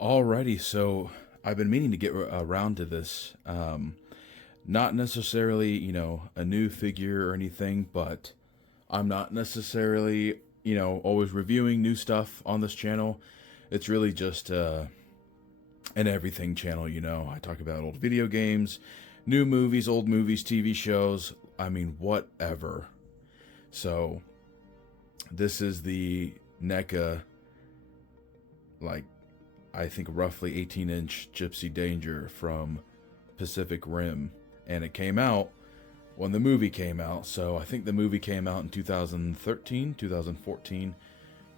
Alrighty, so I've been meaning to get around to this. Not necessarily, a new figure or anything, but I'm not necessarily, always reviewing new stuff on this channel. It's really just an everything channel, I talk about old video games, new movies, old movies, TV shows, I mean, whatever. So, this is the NECA, like, I think roughly 18-inch Gipsy Danger from Pacific Rim, and it came out when the movie came out. So I think the movie came out in 2013, 2014.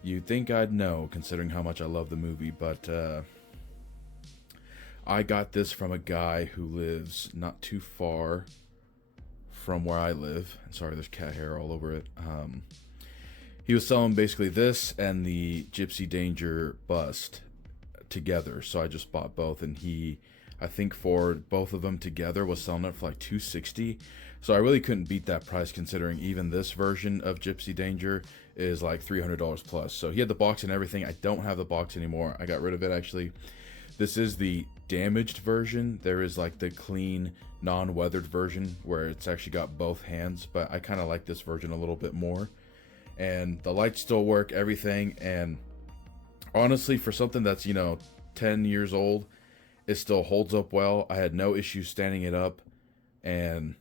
You'd think I'd know, considering how much I love the movie, but I got this from a guy who lives not too far from where I live. Sorry, there's cat hair all over it. He was selling basically this and the Gipsy Danger bust together, so I just bought both, and he, I think for both of them together, was selling it for like $260. So I really couldn't beat that price, considering even this version of Gipsy Danger is like $300 plus. So he had the box and everything. I don't have the box anymore. I got rid of it, actually. This is the damaged version. There is like the clean, non-weathered version where it's actually got both hands, but I kind of like this version a little bit more. And the lights still work, everything, and honestly, for something that's, 10 years old, it still holds up well. I had no issues standing it up, and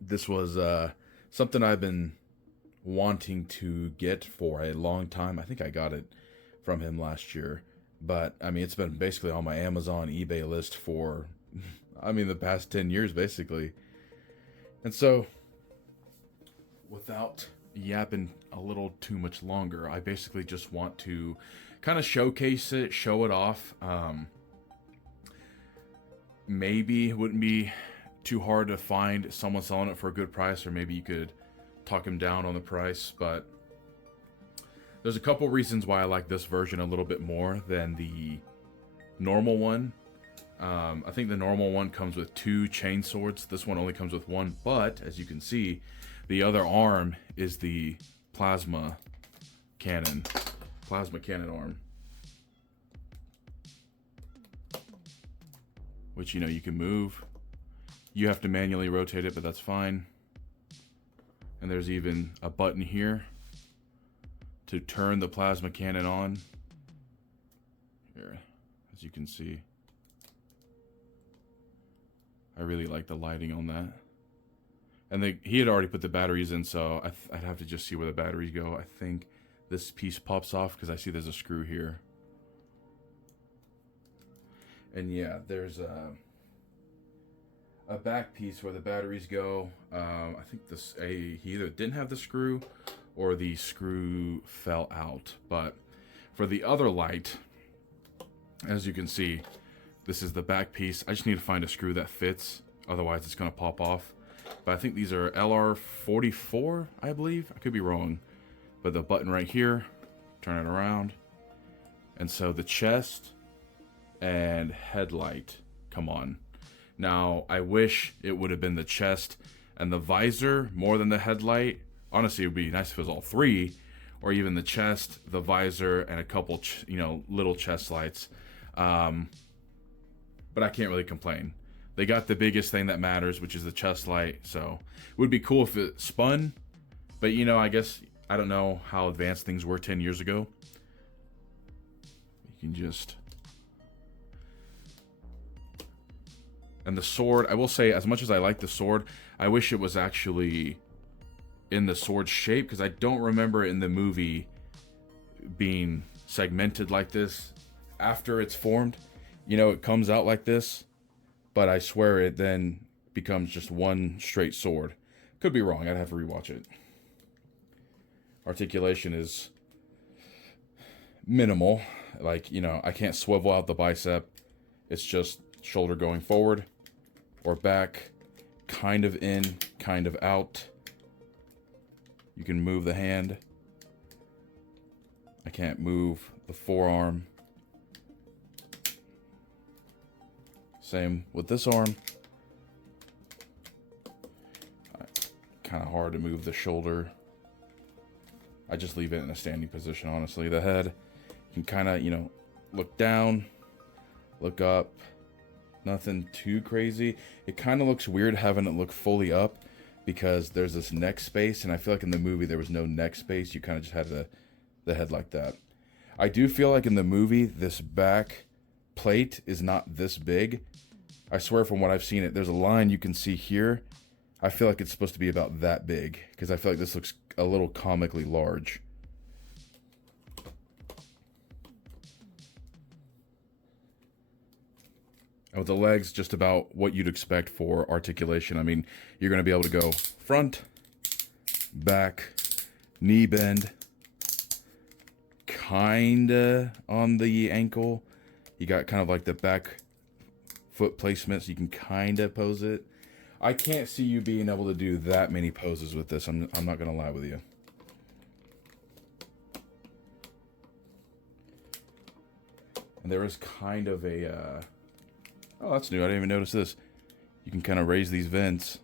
this was something I've been wanting to get for a long time. I think I got it from him last year, but I mean, it's been basically on my Amazon, eBay list for, the past 10 years, basically. And so, without yapping a little too much longer, I basically just want to kind of showcase it, show it off. Maybe it wouldn't be too hard to find someone selling it for a good price, or maybe you could talk him down on the price, but there's a couple reasons why I like this version a little bit more than the normal one. I think the normal one comes with 2 chain swords. This one only comes with 1, but as you can see, the other arm is the plasma cannon arm, which, you can move. You have to manually rotate it, but that's fine. And there's even a button here to turn the plasma cannon on. Here, as you can see. I really like the lighting on that. And he had already put the batteries in, so I'd have to just see where the batteries go. I think this piece pops off because I see there's a screw here. And yeah, there's a back piece where the batteries go. I think he either didn't have the screw or the screw fell out. But for the other light, as you can see, this is the back piece. I just need to find a screw that fits, otherwise it's going to pop off. But I think these are LR44, I believe. I could be wrong. But the button right here, turn it around. And so the chest and headlight come on. Now, I wish it would have been the chest and the visor more than the headlight. Honestly, it would be nice if it was all 3, or even the chest, the visor, and a couple, little chest lights. But I can't really complain. They got the biggest thing that matters, which is the chest light. So it would be cool if it spun. But, I guess, I don't know how advanced things were 10 years ago. You can just... And the sword, I will say, as much as I like the sword, I wish it was actually in the sword shape, because I don't remember in the movie being segmented like this after it's formed. It comes out like this, but I swear it then becomes just one straight sword. Could be wrong, I'd have to rewatch it. Articulation is minimal. Like, I can't swivel out the bicep. It's just shoulder going forward or back, kind of in, kind of out. You can move the hand. I can't move the forearm. Same with this arm. Kind of hard to move the shoulder. I just leave it in a standing position, honestly. The head, you can kind of, look down, look up. Nothing too crazy. It kind of looks weird having it look fully up because there's this neck space, and I feel like in the movie there was no neck space. You kind of just had the head like that. I do feel like in the movie this back plate is not this big. I swear from what I've seen there's a line you can see here. I feel like it's supposed to be about that big because I feel like this looks a little comically large. And with the legs, just about what you'd expect for articulation. I mean, you're going to be able to go front, back, knee bend, kinda on the ankle. You got kind of like the back foot placement, so you can kinda pose it. I can't see you being able to do that many poses with this. I'm not going to lie with you. And there is kind of a... oh, that's new. I didn't even notice this. You can kind of raise these vents.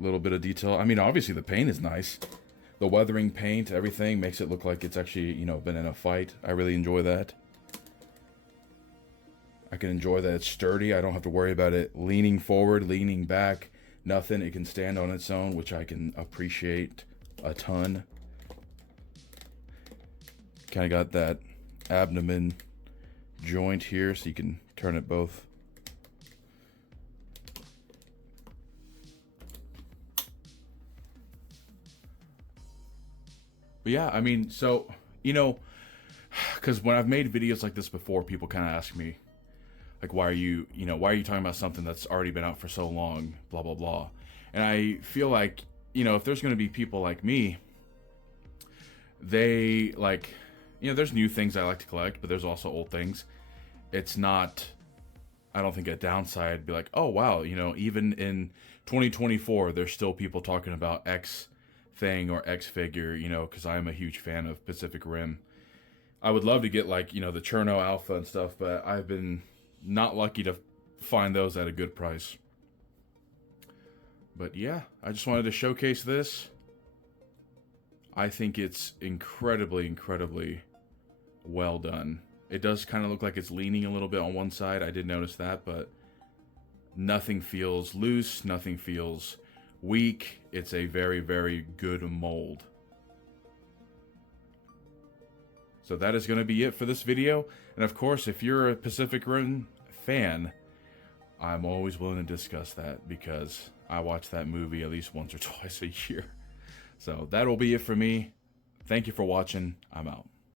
A little bit of detail. I mean, obviously the paint is nice. The weathering paint, everything makes it look like it's actually, you know, been in a fight. I really enjoy that. I can enjoy that it's sturdy. I don't have to worry about it leaning forward, leaning back. Nothing. It can stand on its own, which I can appreciate a ton. Kind of got that abdomen joint here, so you can turn it both. But yeah, I mean, so, you know, because when I've made videos like this before, people kind of ask me, like, why are you talking about something that's already been out for so long, blah, blah, blah. And I feel like, you know, if there's going to be people like me, they, like, you know, there's new things I like to collect, but there's also old things. It's not, I don't think a downside be like, oh, wow, you know, even in 2024, there's still people talking about X thing or X figure, you know, because I'm a huge fan of Pacific Rim. I would love to get, like, you know, the Cherno Alpha and stuff, but I've been not lucky to find those at a good price. But yeah, I just wanted to showcase this. I think it's incredibly, incredibly well done. It does kind of look like it's leaning a little bit on one side. I did notice that, but nothing feels loose. Nothing feels weak. It's a very, very good mold. So that is going to be it for this video. And of course, if you're a Pacific Rim fan, I'm always willing to discuss that because I watch that movie at least once or twice a year. So that'll be it for me. Thank you for watching. I'm out.